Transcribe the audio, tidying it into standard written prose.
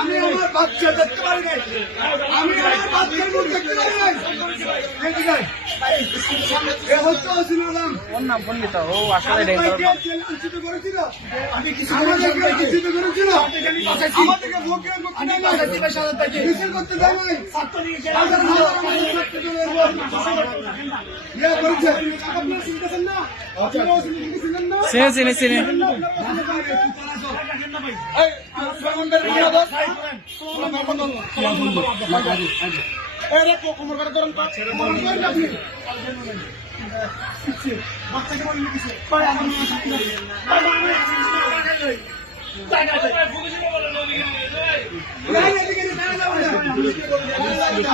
আমি আমার বাচ্চা দেখতে পারি নাই, আমি আমার বাচ্চার মুখ দেখতে পারি নাই। ওর নাম পণ্ডিত, ও আসলে লাঞ্ছিত করেছিল, লাঞ্ছিত করেছিল, আমাদেরকে মিছিল করতে দেয় নাই, বাচ্চাকে